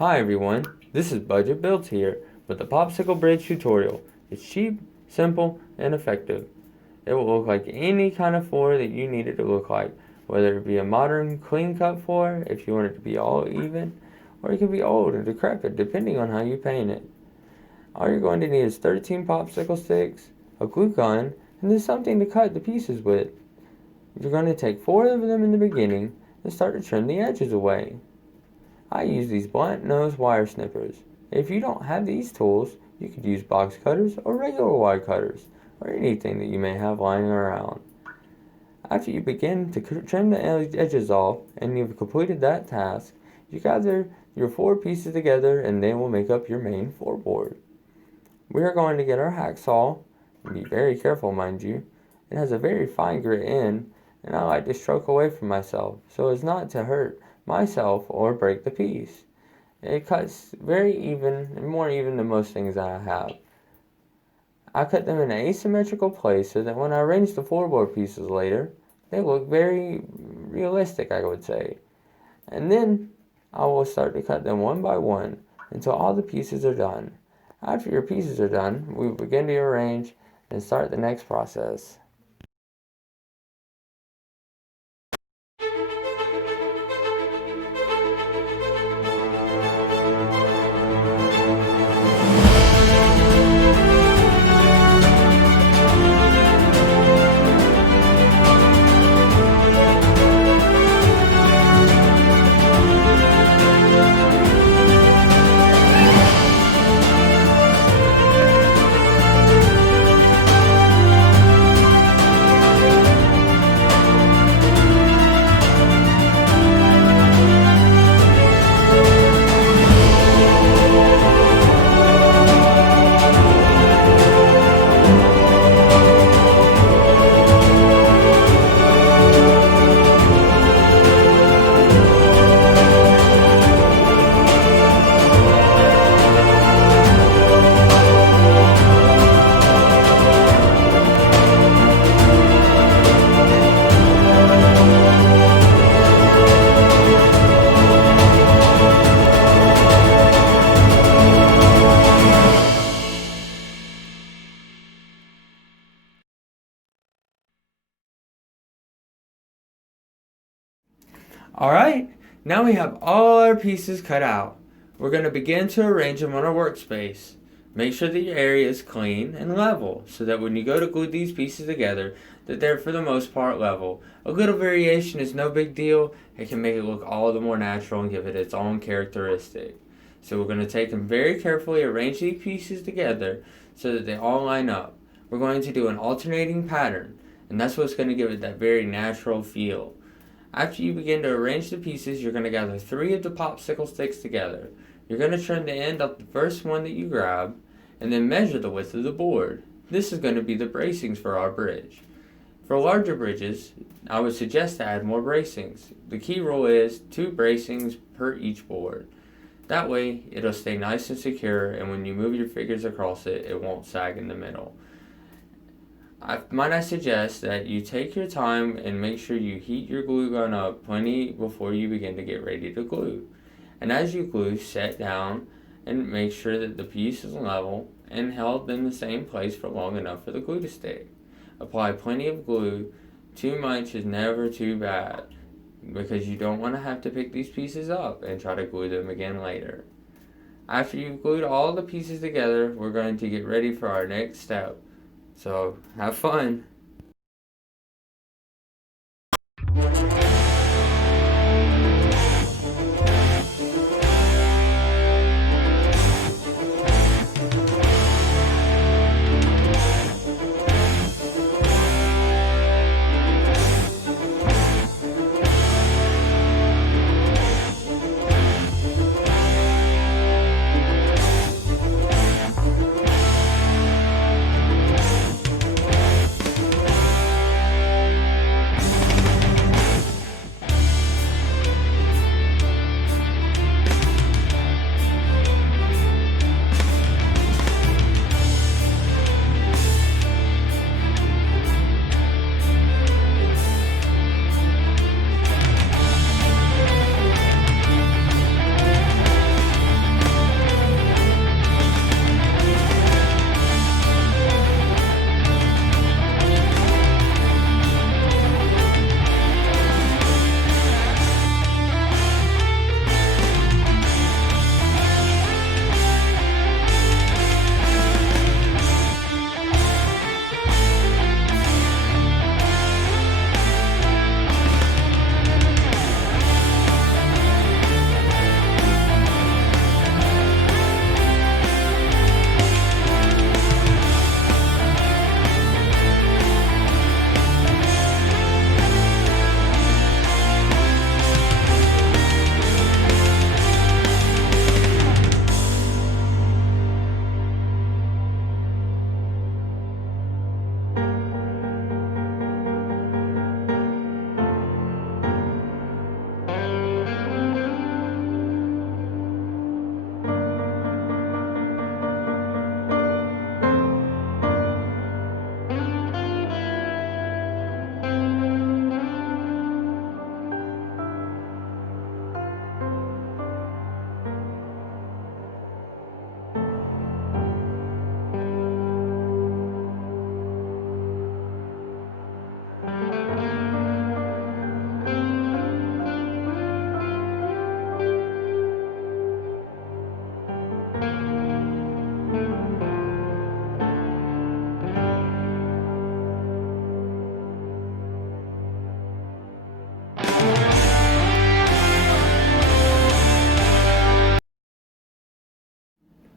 Hi everyone, this is Budget Builds here with the Popsicle Bridge tutorial. It's cheap, simple, and effective. It will look like any kind of floor that you need it to look like, whether it be a modern, clean-cut floor, if you want it to be all even, or it can be old and decrepit depending on how you paint it. All you're going to need is 13 popsicle sticks, a glue gun, and then something to cut the pieces with. You're going to take 4 of them in the beginning and start to trim the edges away. I use these blunt nose wire snippers. If you don't have these tools, you could use box cutters or regular wire cutters, or anything that you may have lying around. After you begin to trim the edges off, and you've completed that task, you gather your 4 pieces together and they will make up your main floorboard. We are going to get our hacksaw, and be very careful mind you. It has a very fine grit end, and I like to stroke away from myself so as not to hurt myself or break the piece. It cuts very even and more even than most things that I have. I cut them in an asymmetrical place so that when I arrange the floorboard pieces later, they look very realistic, I would say. And then I will start to cut them one by one until all the pieces are done. After your pieces are done, we will begin to arrange and start the next process. Alright, now we have all our pieces cut out. We're going to begin to arrange them on our workspace. Make sure that your area is clean and level so that when you go to glue these pieces together, that they're for the most part level. A little variation is no big deal. It can make it look all the more natural and give it its own characteristic. So we're going to take and very carefully arrange these pieces together so that they all line up. We're going to do an alternating pattern, and that's what's going to give it that very natural feel. After you begin to arrange the pieces, you're going to gather 3 of the popsicle sticks together. You're going to trim the end of the first one that you grab, and then measure the width of the board. This is going to be the bracings for our bridge. For larger bridges, I would suggest to add more bracings. The key rule is 2 bracings per each board. That way, it'll stay nice and secure, and when you move your fingers across it, it won't sag in the middle. I suggest that you take your time and make sure you heat your glue gun up plenty before you begin to get ready to glue. And as you glue, set down and make sure that the piece is level and held in the same place for long enough for the glue to stick. Apply plenty of glue. Too much is never too bad because you don't want to have to pick these pieces up and try to glue them again later. After you've glued all the pieces together, we're going to get ready for our next step. So, have fun!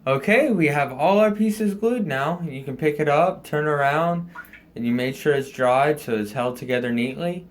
Okay, we have all our pieces glued now. You can pick it up, turn around, and you made sure it's dried so it's held together neatly.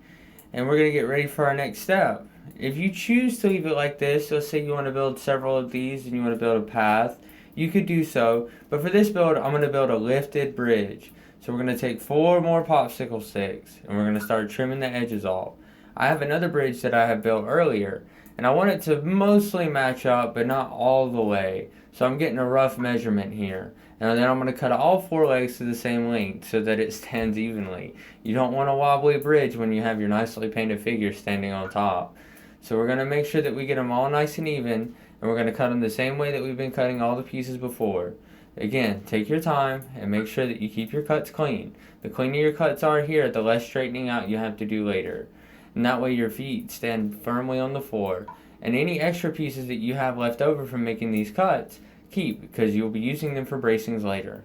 And we're going to get ready for our next step. If you choose to leave it like this, let's say you want to build several of these and you want to build a path, you could do so. But for this build, I'm going to build a lifted bridge. So we're going to take 4 more popsicle sticks and we're going to start trimming the edges off. I have another bridge that I have built earlier, and I want it to mostly match up, but not all the way. So I'm getting a rough measurement here. And then I'm going to cut all 4 legs to the same length so that it stands evenly. You don't want a wobbly bridge when you have your nicely painted figure standing on top. So we're going to make sure that we get them all nice and even, and we're going to cut them the same way that we've been cutting all the pieces before. Again, take your time and make sure that you keep your cuts clean. The cleaner your cuts are here, the less straightening out you have to do later. And that way your feet stand firmly on the floor. And any extra pieces that you have left over from making these cuts, keep, because you'll be using them for bracings later.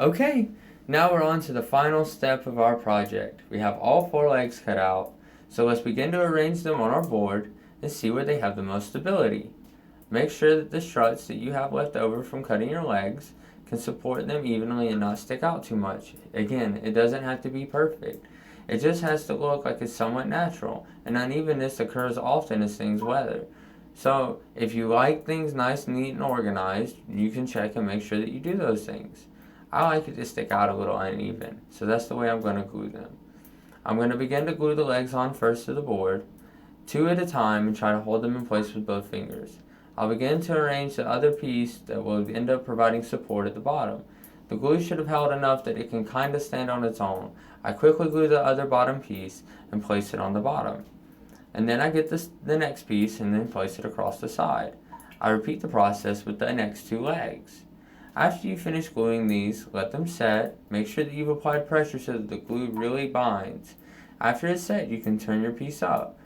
Okay, now we're on to the final step of our project. We have all 4 legs cut out, so let's begin to arrange them on our board and see where they have the most stability. Make sure that the struts that you have left over from cutting your legs can support them evenly and not stick out too much. Again, it doesn't have to be perfect. It just has to look like it's somewhat natural, and unevenness occurs often as things weather. So if you like things nice, neat, and organized, you can check and make sure that you do those things. I like it to stick out a little uneven, so that's the way I'm going to glue them. I'm going to begin to glue the legs on first to the board, 2 at a time, and try to hold them in place with both fingers. I'll begin to arrange the other piece that will end up providing support at the bottom. The glue should have held enough that it can kind of stand on its own. I quickly glue the other bottom piece and place it on the bottom. And then I get the next piece and then place it across the side. I repeat the process with the next 2 legs. After you finish gluing these, let them set. Make sure that you've applied pressure so that the glue really binds. After it's set, you can turn your piece up.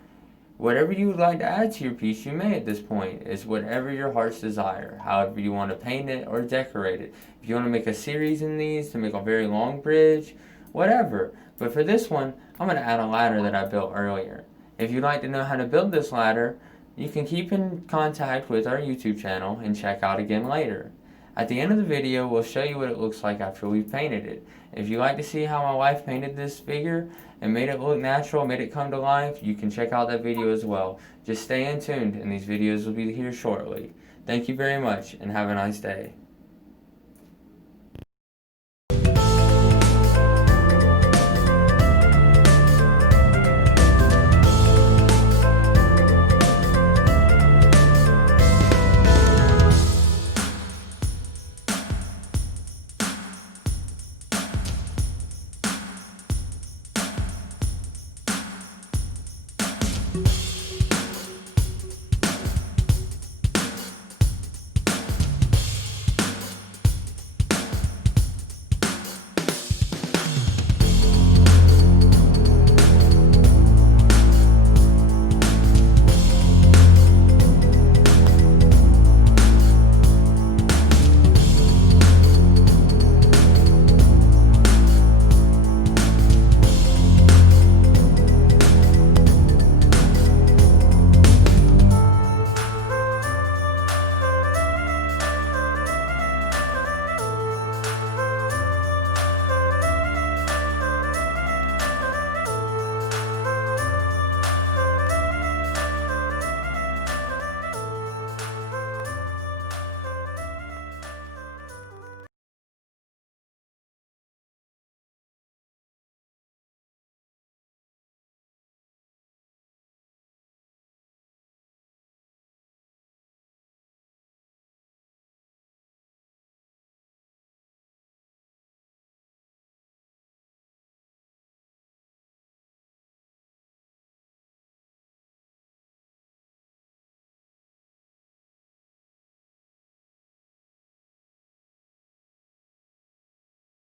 Whatever you would like to add to your piece, you may at this point. It's whatever your heart's desire. However you want to paint it or decorate it. If you want to make a series in these to make a very long bridge, whatever. But for this one, I'm going to add a ladder that I built earlier. If you'd like to know how to build this ladder, you can keep in contact with our YouTube channel and check out again later. At the end of the video, we'll show you what it looks like after we've painted it. If you'd like to see how my wife painted this figure and made it look natural, made it come to life, you can check out that video as well. Just stay in tuned and these videos will be here shortly. Thank you very much and have a nice day.